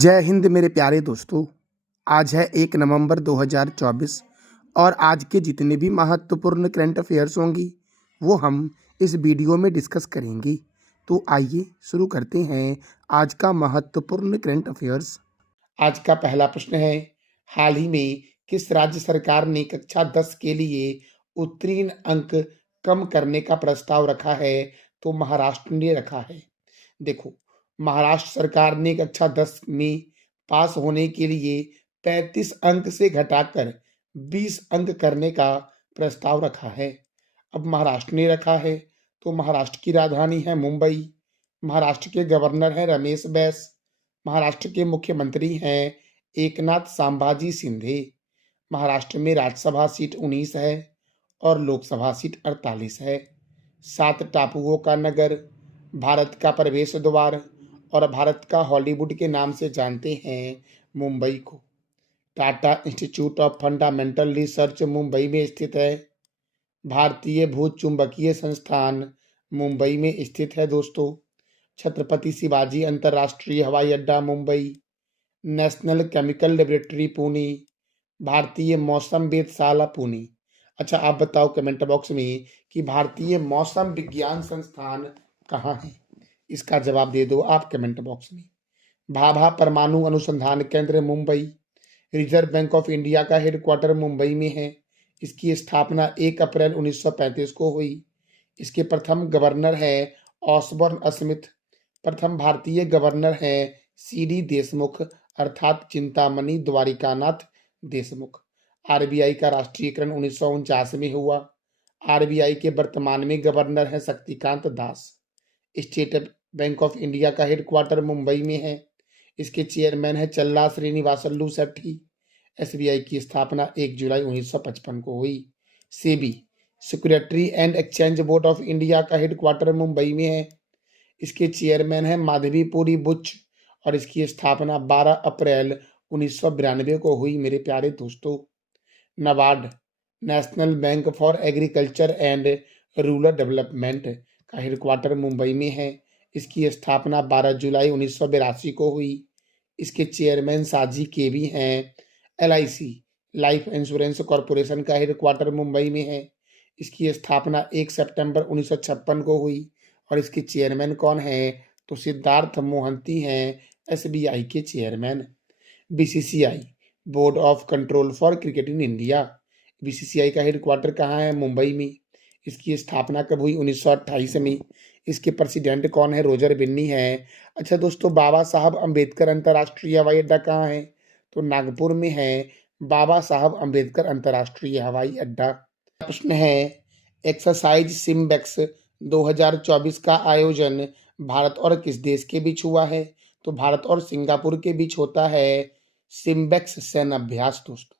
जय हिंद मेरे प्यारे दोस्तों। आज है 1 नवंबर 2024 और आज के जितने भी महत्वपूर्ण करंट अफेयर्स होंगी वो हम इस वीडियो में डिस्कस करेंगे। तो आइए शुरू करते हैं आज का महत्वपूर्ण करंट अफेयर्स। आज का पहला प्रश्न है, हाल ही में किस राज्य सरकार ने कक्षा 10 के लिए उत्तीर्ण अंक कम करने का प्रस्ताव रखा है? तो महाराष्ट्र ने रखा है। देखो, महाराष्ट्र सरकार ने कक्षा 10 में पास होने के लिए 35 अंक से घटाकर 20 अंक करने का प्रस्ताव रखा है। अब महाराष्ट्र ने रखा है तो महाराष्ट्र की राजधानी है मुंबई। महाराष्ट्र के गवर्नर हैं रमेश बैस। महाराष्ट्र के मुख्यमंत्री हैं एकनाथ संभाजी शिंदे। महाराष्ट्र में राज्यसभा सीट 19 है और लोकसभा सीट 48 है। 7 टापुओं का नगर, भारत का प्रवेश द्वार और भारत का हॉलीवुड के नाम से जानते हैं मुंबई को। Tata institute of fundamental research Mumbai में स्थित है। भारतीय भूचुंबकीय संस्थान मुंबई में स्थित है दोस्तों। छत्रपति शिवाजी अंतर्राष्ट्रीय हवाई अड्डा Mumbai. National chemical laboratory Pune. भारतीय मौसम वेधशाला पुणे। अच्छा, आप बताओ कमेंट बॉक्स में कि भारतीय मौसम विज्ञान संस्थान कहाँ है? इसका जवाब दे दो आप कमेंट बॉक्स में। भाभा परमाणु अनुसंधान केंद्र Mumbai. Reserve bank of India का हेडक्वार्टर मुंबई में है। इसकी स्थापना 1 अप्रैल 1935 को हुई। इसके प्रथम गवर्नर है ऑसबॉर्न स्मिथ। प्रथम भारतीय गवर्नर है सीडी देशमुख अर्थात चिंतामणि द्वारिकानाथ देशमुख। आरबीआई का राष्ट्रीयकरण 1949 में हुआ। आरबीआई के वर्तमान में गवर्नर है Shaktikanta Das. State bank of India का हेडक्वार्टर मुंबई में है। इसके चेयरमैन है चल्ला श्रीनिवासलू सेठी। एसबीआई की स्थापना 1 जुलाई 1955 को हुई। SEBI security and exchange board of India का हेडक्वार्टर मुंबई में है। इसके चेयरमैन है माधवीपुरी बुच और इसकी स्थापना 12 अप्रैल 1992 को हुई मेरे प्यारे दोस्तों। NABARD national bank for agriculture and rural development का हेडक्वार्टर मुंबई में है। इसकी स्थापना 12 जुलाई 1982 को हुई। इसके चेयरमैन साजी केवी हैं। एलआईसी लाइफ इंश्योरेंस कॉरपोरेशन का हेडक्वार्टर मुंबई में है। इसकी स्थापना 1 सितंबर 1956 को हुई और इसके चेयरमैन कौन हैं? तो सिद्धार्थ मोहंती हैं एसबीआई के chairman. BCCI board of control for cricket in India. BCCI का हेडक्वार्टर कहाँ है? मुंबई में। इसकी स्थापना कब हुई? 1928 में। इसके प्रेसिडेंट कौन है? रोजर बिन्नी है। अच्छा दोस्तों, बाबा साहब अंबेडकर अंतर्राष्ट्रीय हवाई अड्डा कहाँ है? तो नागपुर में है बाबा साहब अंबेडकर अंतर्राष्ट्रीय हवाई अड्डा। प्रश्न है, एक्सरसाइज सिम्बेक्स 2024 का आयोजन भारत और किस देश के बीच हुआ है? तो भारत और सिंगापुर के बीच होता है सिम्बेक्स सैन्य अभ्यास दोस्तों।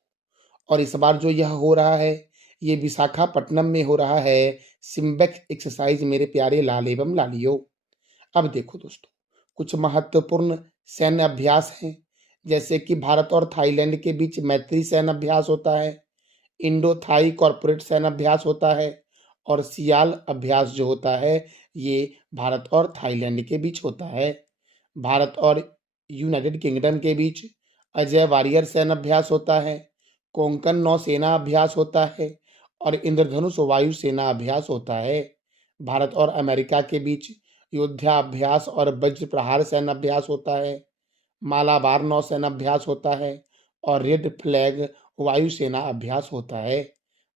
और इस बार जो यह हो रहा है ये विशाखापट्टनम में हो रहा है सिम्बेक्स एक्सरसाइज मेरे प्यारे लाल एवं लालियों। अब देखो दोस्तों, कुछ महत्वपूर्ण सैन्य अभ्यास हैं जैसे कि भारत और थाईलैंड के बीच मैत्री सैन्य अभ्यास होता है, इंडो थाई कॉर्पोरेट सैन्य अभ्यास होता है और सियाल अभ्यास जो होता है ये भारत और थाईलैंड के बीच होता है। भारत और यूनाइटेड किंगडम के बीच अजय वारियर सैन्य अभ्यास होता है, कोंकण नौसेना अभ्यास होता है और इंद्रधनुष वायुसेना अभ्यास होता है। भारत और अमेरिका के बीच युद्धाभ्यास और वज्र प्रहार सैन्य अभ्यास होता है, मालाबार नौसेना अभ्यास होता है और रेड फ्लैग वायुसेना अभ्यास होता है।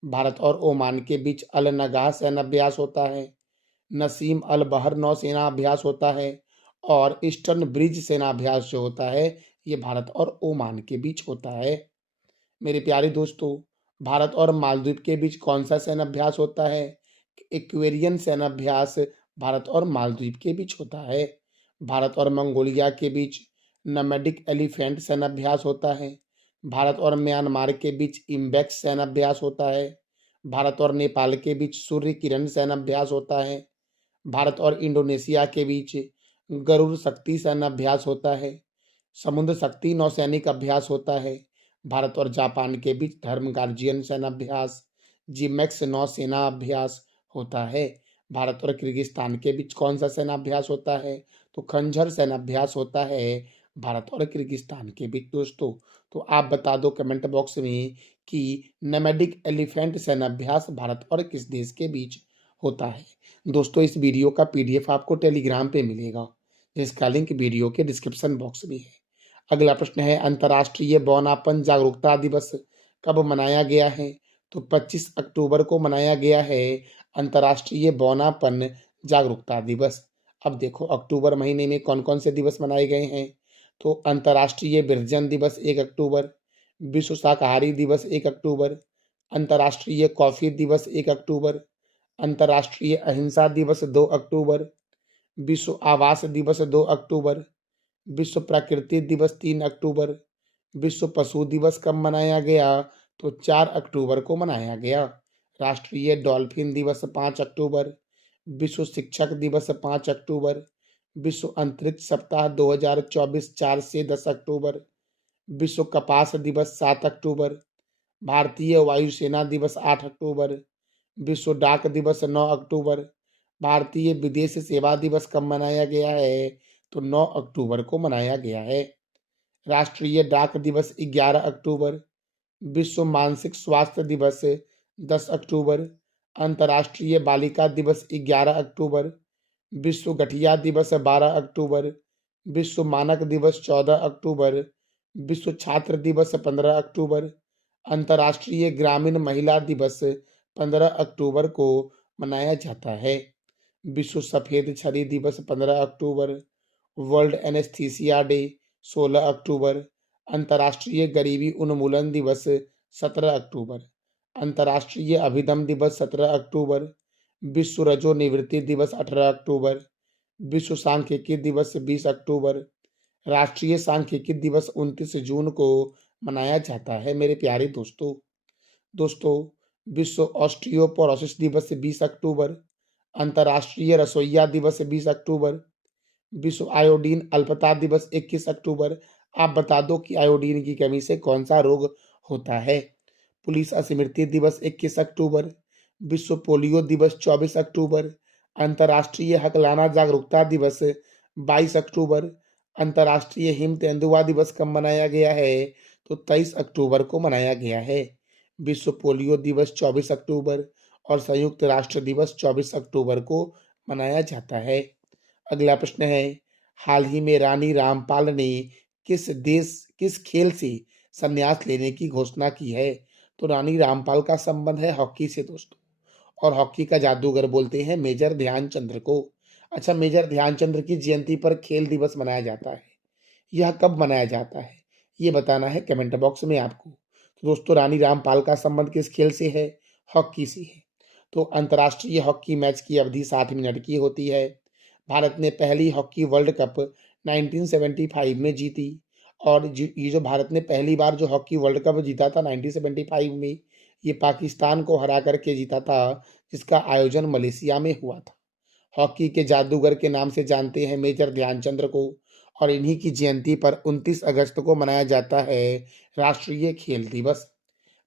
भारत और ओमान के अल नगाह सैन्य अभ्यास होता है, नसीम अल बहर नौसेना अभ्यास होता है और ईस्टर्न ब्रिज सेना अभ्यास जो होता है ये भारत और ओमान के बीच होता है। मेरे प्यारे दोस्तों, भारत और मालदीव के बीच कौन सा सैन्य अभ्यास होता है? एक्वेरियन सैन्य अभ्यास भारत और मालदीव के बीच होता है। भारत और मंगोलिया के बीच नोमैडिक एलिफेंट सैन्य अभ्यास होता है। भारत और म्यांमार के बीच इम्बेक्स सैन्य अभ्यास होता है। भारत और नेपाल के बीच सूर्य किरण सैन्य अभ्यास होता है। भारत और इंडोनेशिया के बीच गरुड़ शक्ति सैन्य अभ्यास होता है। समुद्र शक्ति नौसैनिक अभ्यास होता है। भारत और जापान के बीच धर्म गार्जियन सैन्य अभ्यास जिमेक्स नौसेना अभ्यास होता है। भारत और किर्गिस्तान के बीच कौन सा सेना अभ्यास होता है? तो खंजर सेना अभ्यास होता है भारत और किर्गिस्तान के बीच दोस्तों। तो आप बता दो कमेंट बॉक्स में कि नोमैडिक एलिफेंट सैन्याभ्यास भारत और किस देश के बीच होता है। दोस्तों इस वीडियो का पीडीएफ आपको टेलीग्राम पे मिलेगा, जिसका लिंक वीडियो के डिस्क्रिप्शन बॉक्स में है। अगला प्रश्न है, अंतर्राष्ट्रीय बौनापन जागरूकता दिवस कब मनाया गया है? तो 25 अक्टूबर को मनाया गया है अंतर्राष्ट्रीय बौनापन जागरूकता दिवस। अब देखो अक्टूबर महीने में कौन कौन से दिवस मनाए गए हैं। तो अंतर्राष्ट्रीय विरजन दिवस 1 अक्टूबर, विश्व शाकाहारी दिवस 1 अक्टूबर, अंतर्राष्ट्रीय कॉफी दिवस 1 अक्टूबर, अंतर्राष्ट्रीय अहिंसा दिवस 2 अक्टूबर, विश्व आवास दिवस 2 अक्टूबर, विश्व प्रकृति दिवस 3 अक्टूबर, विश्व पशु दिवस कब मनाया गया? तो 4 अक्टूबर को मनाया गया। राष्ट्रीय डॉल्फिन दिवस 5 अक्टूबर, विश्व शिक्षक दिवस 5 अक्टूबर, विश्व अंतरिक्ष सप्ताह 2024 4 से 10 अक्टूबर, विश्व कपास दिवस 7 अक्टूबर, भारतीय वायुसेना दिवस 8 अक्टूबर, विश्व डाक दिवस 9 अक्टूबर, भारतीय विदेश सेवा दिवस कब मनाया गया है? तो 9 अक्टूबर को मनाया गया है। राष्ट्रीय डाक दिवस 11 अक्टूबर, विश्व मानसिक स्वास्थ्य दिवस 10 अक्टूबर, अंतर्राष्ट्रीय बालिका दिवस 11 अक्टूबर, विश्व गठिया दिवस 12 अक्टूबर, विश्व मानक दिवस 14 अक्टूबर, विश्व छात्र दिवस 15 अक्टूबर, अंतर्राष्ट्रीय ग्रामीण महिला दिवस 15 अक्टूबर को मनाया जाता है। विश्व सफेद छड़ी दिवस 15 अक्टूबर, वर्ल्ड एनेस्थीसिया डे 16 अक्टूबर, अंतर्राष्ट्रीय गरीबी उन्मूलन दिवस 17 अक्टूबर, अंतर्राष्ट्रीय अभिदम दिवस 17 अक्टूबर, विश्व रजो निवृत्ति दिवस 18 अक्टूबर, विश्व सांख्यिकी दिवस 20 अक्टूबर, राष्ट्रीय सांख्यिकी दिवस 29 जून को मनाया जाता है मेरे प्यारे दोस्तों। दोस्तों विश्व ऑस्टियोपोरोसिस दिवस 20 अक्टूबर, अंतर्राष्ट्रीय रसोइया दिवस 20 अक्टूबर, विश्व आयोडीन अल्पता दिवस 21 अक्टूबर। आप बता दो कि आयोडीन की कमी से कौन सा रोग होता है। पुलिस स्मृति दिवस 21 अक्टूबर, विश्व पोलियो दिवस 24 अक्टूबर, अंतर्राष्ट्रीय हकलाना जागरूकता दिवस 22 अक्टूबर, अंतर्राष्ट्रीय हिम तेंदुआ दिवस कब मनाया गया है? तो 23 अक्टूबर को मनाया गया है। विश्व पोलियो दिवस 24 अक्टूबर और संयुक्त राष्ट्र दिवस 24 अक्टूबर को मनाया जाता है। अगला प्रश्न है, हाल ही में रानी रामपाल ने किस खेल से संन्यास लेने की घोषणा की है? तो रानी रामपाल का संबंध है हॉकी से दोस्तों, और हॉकी का जादूगर बोलते हैं मेजर ध्यानचंद्र को। अच्छा, मेजर ध्यानचंद्र की जयंती पर खेल दिवस मनाया जाता है। यह कब मनाया जाता है ये बताना है कमेंट बॉक्स में आपको। तो दोस्तों रानी रामपाल का संबंध किस खेल से है? हॉकी से है। तो अंतर्राष्ट्रीय हॉकी मैच की अवधि 60 मिनट की होती है। भारत ने पहली हॉकी वर्ल्ड कप 1975 में जीती, और ये जो भारत ने पहली बार जो हॉकी वर्ल्ड कप जीता था 1975 में, ये पाकिस्तान को हरा करके जीता था, जिसका आयोजन मलेशिया में हुआ था। हॉकी के जादूगर के नाम से जानते हैं मेजर ध्यानचंद्र को, और इन्हीं की जयंती पर 29 अगस्त को मनाया जाता है राष्ट्रीय खेल दिवस।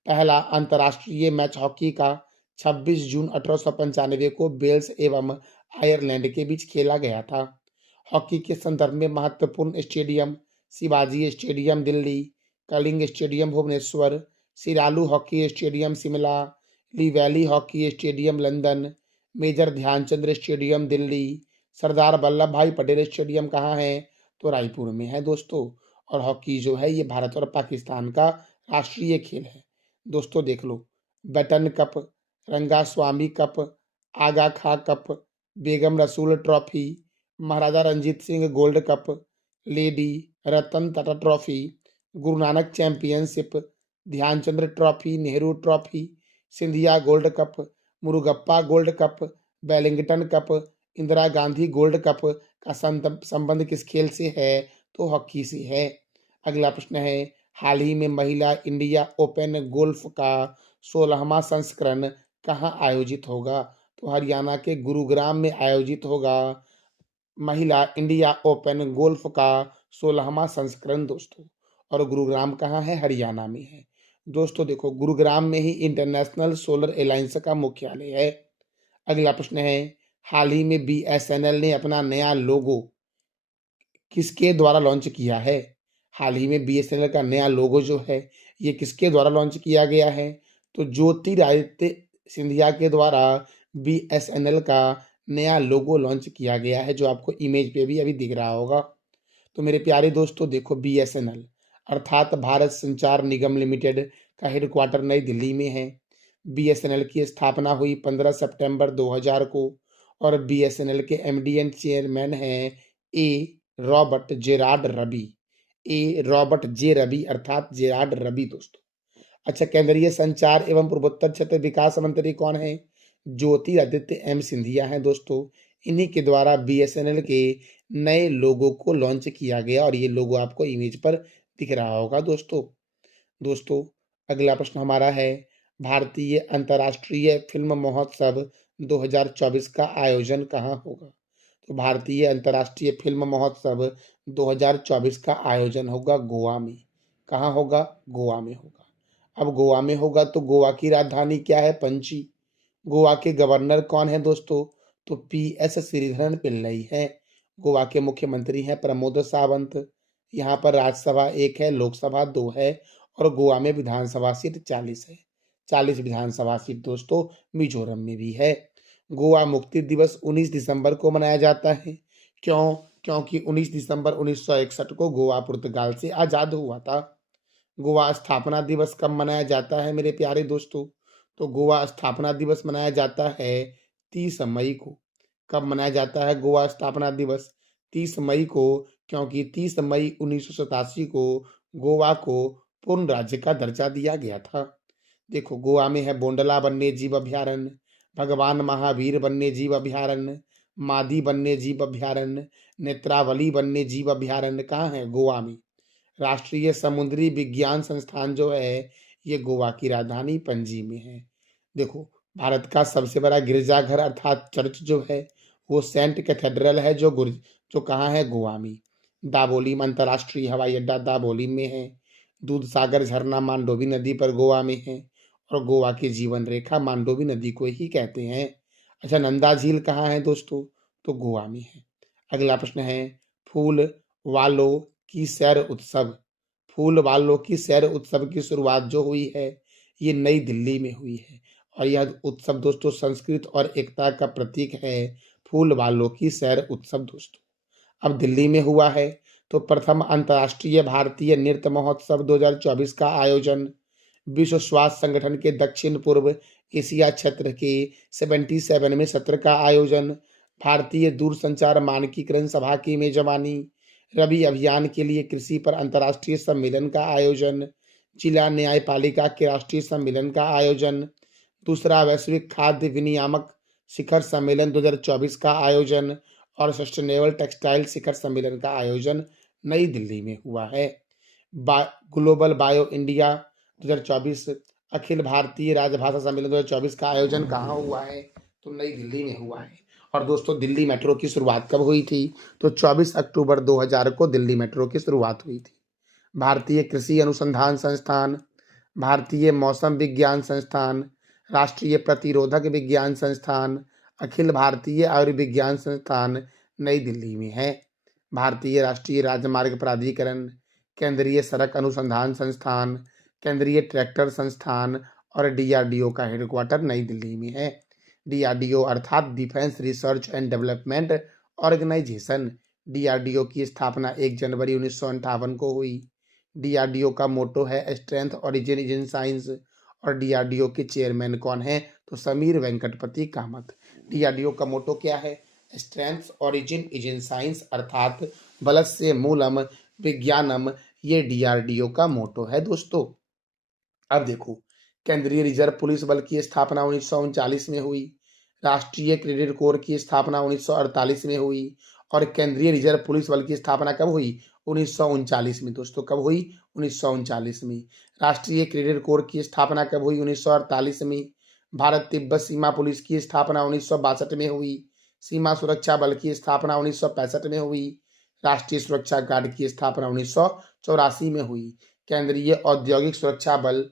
पहला अंतर्राष्ट्रीय मैच हॉकी का 26 जून 1895 को वेल्स एवं आयरलैंड के बीच खेला गया था। हॉकी के संदर्भ में महत्वपूर्ण stadium Shivaji stadium Delhi, Kalinga stadium Bhubaneswar, सिरालू hockey stadium Shimla, Lee Valley hockey stadium London, major Dhyanchandra stadium Delhi, Sardar Vallabh Bhai Patel stadium कहाँ है? तो रायपुर में है दोस्तों। और हॉकी जो है ये भारत और पाकिस्तान का राष्ट्रीय खेल है। दोस्तों देख लो, Beighton cup, Rangaswamy cup, Agha Khan cup, Begum Rasul trophy, Maharaja Ranjit Singh gold cup, lady Ratan Tata trophy, Guru Nanak championship, Dhyanchandra trophy, Nehru trophy, Scindia gold cup, Murugappa gold cup, Wellington cup, Indira Gandhi gold cup का संबंध किस खेल से है? तो हॉकी से है। अगला प्रश्न है, हाल ही में महिला इंडिया ओपन गोल्फ का 16वां संस्करण कहाँ आयोजित होगा? तो हरियाणा के गुरुग्राम में आयोजित होगा महिला इंडिया ओपन गोल्फ का 16वां संस्करण दोस्तों। और गुरुग्राम कहाँ है? हरियाणा में है दोस्तों। देखो गुरुग्राम में ही इंटरनेशनल सोलर अलायंस का मुख्यालय है। अगला प्रश्न है, हाल ही में BSNL ने अपना नया लोगो किसके द्वारा लॉन्च किया है? हाल ही में बीएसएनएल का नया लोगो जो है ये किसके द्वारा लॉन्च किया गया है? तो ज्योतिरादित्य सिंधिया के द्वारा बीएसएनएल का नया लोगो लॉन्च किया गया है, जो आपको इमेज पे भी अभी दिख रहा होगा। तो मेरे प्यारे दोस्तों देखो, बीएसएनएल अर्थात भारत संचार निगम लिमिटेड का हेडक्वार्टर नई दिल्ली में है। बीएसएनएल की स्थापना हुई 15 सितंबर 2000 को और बीएसएनएल के एमडी एंड चेयरमैन हैं रॉबर्ट जेरार्ड रबी। रॉबर्ट जे रबी अर्थात जेरार्ड रबी दोस्तों। अच्छा, केंद्रीय संचार एवं पूर्वोत्तर क्षेत्र विकास मंत्री कौन है? ज्योतिरादित्य एम सिंधिया हैं दोस्तों। इन्हीं के द्वारा बीएसएनएल के नए लोगो को लॉन्च किया गया और ये लोगो आपको इमेज पर दिख रहा होगा दोस्तों। दोस्तों अगला प्रश्न हमारा है, भारतीय अंतर्राष्ट्रीय फिल्म महोत्सव 2024 का आयोजन कहाँ होगा? तो भारतीय अंतर्राष्ट्रीय फिल्म महोत्सव 2024 का आयोजन होगा गोवा में। कहाँ होगा? गोवा में होगा। अब गोवा में होगा तो गोवा की राजधानी क्या है? पणजी। गोवा के गवर्नर कौन है दोस्तों? तो पीएस श्रीधरन पिल्लई है। गोवा के मुख्यमंत्री हैं प्रमोद सावंत। यहाँ पर राज्यसभा 1 है, लोकसभा 2 है और गोवा में विधानसभा सीट 40 है। 40 विधानसभा सीट दोस्तों मिजोरम में भी है। गोवा मुक्ति दिवस 19 दिसंबर को मनाया जाता है। क्यों? क्योंकि 19 दिसंबर 1961 को गोवा पुर्तगाल से आजाद हुआ था। गोवा स्थापना दिवस कब मनाया जाता है मेरे प्यारे दोस्तों? तो गोवा स्थापना दिवस मनाया जाता है 30 मई को। कब मनाया जाता है गोवा स्थापना दिवस? 30 मई को, क्योंकि 30 मई 1987 को गोवा को पूर्ण राज्य का दर्जा दिया गया था। देखो, गोवा में है बोंडला वन्य जीव अभयारण्य, भगवान महावीर वन्य जीव अभयारण्य, मादी वन्य जीव अभयारण्य, नेत्रावली वन्य जीव अभयारण्य। कहाँ है? गोवा में। राष्ट्रीय समुद्री विज्ञान संस्थान जो है ये गोवा की राजधानी पणजी में है। देखो, भारत का सबसे बड़ा गिरजाघर अर्थात चर्च जो है वो सेंट कैथेड्रल है, जो कहाँ है? गोवा में। दाबोलिम अंतर्राष्ट्रीय हवाई अड्डा दाबोलिम में है। दूध सागर झरना मांडोवी नदी पर गोवा में है और गोवा की जीवन रेखा मांडोवी नदी को ही कहते हैं। अच्छा, नंदा झील कहाँ है दोस्तों? तो गोवा में है। अगला प्रश्न है, फूल वालों की सैर उत्सव। फूल वालों की सैर उत्सव की शुरुआत जो हुई है ये नई दिल्ली में हुई है और यह उत्सव दोस्तों संस्कृत और एकता का प्रतीक है। फूल वालों की सैर उत्सव दोस्तों अब दिल्ली में हुआ है। तो प्रथम अंतर्राष्ट्रीय भारतीय नृत्य महोत्सव 2024 का आयोजन विश्व स्वास्थ्य संगठन के दक्षिण पूर्व एशिया क्षेत्र के 77वें सत्र का आयोजन, भारतीय दूरसंचार मानकीकरण सभा की मेजबानी, रबी अभियान के लिए कृषि पर अंतर्राष्ट्रीय सम्मेलन का आयोजन, जिला न्यायपालिका के राष्ट्रीय सम्मेलन का आयोजन, दूसरा वैश्विक खाद्य विनियामक शिखर सम्मेलन 2024 का आयोजन और सस्टेनेबल टेक्सटाइल शिखर सम्मेलन का आयोजन नई दिल्ली में हुआ है। Global bio India 2024 Akhil Bharatiya राजभाषा सम्मेलन 2024 का आयोजन कहाँ हुआ है? तो नई दिल्ली में हुआ है। और दोस्तों दिल्ली मेट्रो की शुरुआत कब हुई थी? तो 24 अक्टूबर 2000 को दिल्ली मेट्रो की शुरुआत हुई थी। भारतीय कृषि अनुसंधान संस्थान, भारतीय मौसम विज्ञान संस्थान, राष्ट्रीय प्रतिरोधक विज्ञान संस्थान, अखिल भारतीय आयुर्विज्ञान संस्थान नई दिल्ली में है। भारतीय राष्ट्रीय राजमार्ग प्राधिकरण, केंद्रीय सड़क अनुसंधान संस्थान, केंद्रीय ट्रैक्टर संस्थान और डीआरडीओ का हेडक्वार्टर नई दिल्ली में है। डीआरडीओ अर्थात defence research and development organisation. DRDO की स्थापना 1 जनवरी 1958 को हुई। डीआरडीओ का मोटो है स्ट्रेंथ ओरिजिन इन साइंस और डीआरडीओ के चेयरमैन कौन है? तो समीर वेंकटपति कामत। डीआरडीओ का मोटो क्या है? स्ट्रेंथ ओरिजिन इन साइंस अर्थात बलस्य मूलम विज्ञानम, ये डीआरडीओ का मोटो है दोस्तों। अब देखो, केंद्रीय रिजर्व पुलिस बल की स्थापना 1939 में हुई, राष्ट्रीय क्रेडिट कोर की स्थापना 1948 में हुई और केंद्रीय रिजर्व पुलिस बल की स्थापना कब हुई? 1939 में दोस्तों। कब हुई? 1939 में। राष्ट्रीय क्रेडिट कोर की स्थापना कब हुई? 1948 में। भारत तिब्बत सीमा पुलिस की स्थापना 1962 में हुई। सीमा सुरक्षा बल की स्थापना 1965 में हुई। राष्ट्रीय सुरक्षा गार्ड की स्थापना 1984 में हुई। केंद्रीय औद्योगिक सुरक्षा बल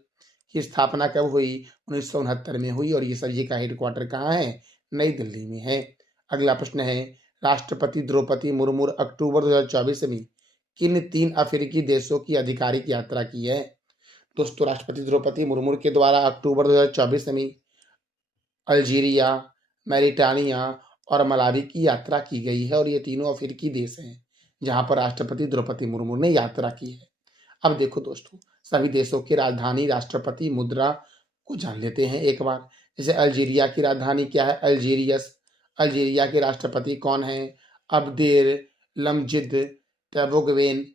की स्थापना कब हुई? 1969 में हुई और ये सभी का हेडक्वार्टर कहाँ है? नई दिल्ली में है। अगला प्रश्न है, राष्ट्रपति द्रौपदी मुर्मू अक्टूबर 2024 में किन 3 अफ्रीकी देशों की आधिकारिक यात्रा की है? दोस्तों, राष्ट्रपति द्रौपदी मुर्मू के द्वारा अक्टूबर 2024 में अल्जीरिया, मैरिटानिया और मलावी की यात्रा की गई है और ये तीनों अफ्रीकी देश हैं जहां पर राष्ट्रपति द्रौपदी मुर्मू ने यात्रा की है। अब देखो दोस्तों, सभी देशों की राजधानी, राष्ट्रपति मुद्रा को जान लेते हैं एक बार। जैसे अल्जीरिया की राजधानी क्या है? अल्जीरियस। अल्जीरिया के राष्ट्रपति कौन है? अब्देल लमजिद टैबोगवेन।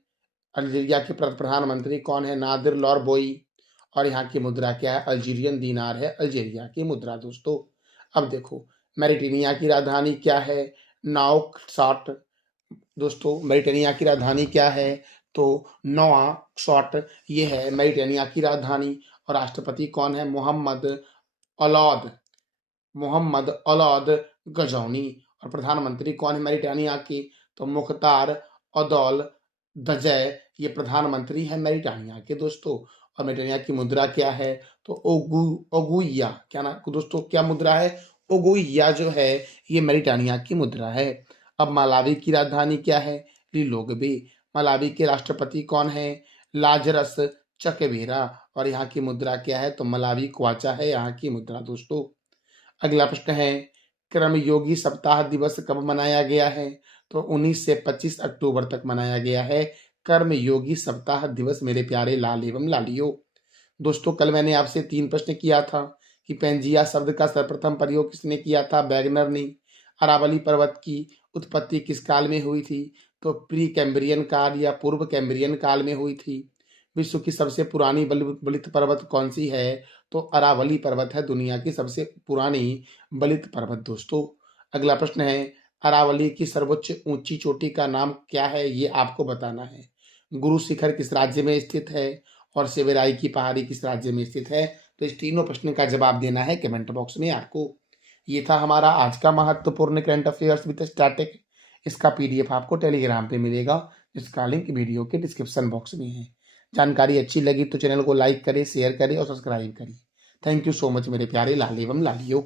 अल्जीरिया के प्रधानमंत्री कौन है? नादिर लौरबोई। और यहाँ की मुद्रा क्या है? अल्जीरियन दीनार है अल्जीरिया की मुद्रा दोस्तों। अब देखो, मैरिटानिया की राजधानी क्या है? नाउक्सॉट। दोस्तों, मैरिटानिया की राजधानी क्या है? तो नोआक्सॉट ये है मैरिटानिया की राजधानी। और राष्ट्रपति कौन है? मोहम्मद औलाद गजौनी। और प्रधानमंत्री कौन है मैरिटानिया के? तो मुख्तार अदौल दजय ये प्रधानमंत्री है मैरिटानिया के दोस्तों। और मैरिटानिया की मुद्रा क्या है? तो ओगुइया। क्या ना दोस्तों, क्या मुद्रा है? ओगुइया जो है ये मैरिटानिया की मुद्रा है। अब मलावी की राजधानी क्या है? लिलोंगवे। मलावी के राष्ट्रपति कौन है? Lazarus Chakwera. और यहाँ की मुद्रा क्या है? तो मलावी क्वाचा है यहाँ की मुद्रा दोस्तों। अगला प्रश्न है, कर्मयोगी सप्ताह दिवस कब मनाया गया है? तो 19 से 25 अक्टूबर तक मनाया गया है कर्मयोगी सप्ताह दिवस मेरे प्यारे लाल एवं लालियो। दोस्तों, कल मैंने आपसे 3 प्रश्न किया था कि पेंजिया शब्द का सर्वप्रथम प्रयोग किसने किया था? वैगनर ने। अरावली पर्वत की उत्पत्ति किस काल में हुई थी? तो प्री कैम्ब्रियन काल या पूर्व कैम्ब्रियन काल में हुई थी। विश्व की सबसे पुरानी बलित पर्वत कौन सी है? तो अरावली पर्वत है दुनिया की सबसे पुरानी बलित पर्वत दोस्तों। अगला प्रश्न है, अरावली की सर्वोच्च ऊंची चोटी का नाम क्या है? ये आपको बताना है। गुरु शिखर किस राज्य में स्थित है? और सेवेराई की पहाड़ी किस राज्य में स्थित है? तो इस तीनों प्रश्न का जवाब देना है कमेंट बॉक्स में आपको। ये था हमारा आज का महत्वपूर्ण करंट अफेयर्स विद स्टैटिक। इसका पीडीएफ आपको टेलीग्राम पे मिलेगा, जिसका लिंक वीडियो के डिस्क्रिप्शन बॉक्स में है। जानकारी अच्छी लगी तो चैनल को लाइक करें, शेयर करें और सब्सक्राइब करें। थैंक यू सो मच मेरे प्यारे लाल एवं लालियों।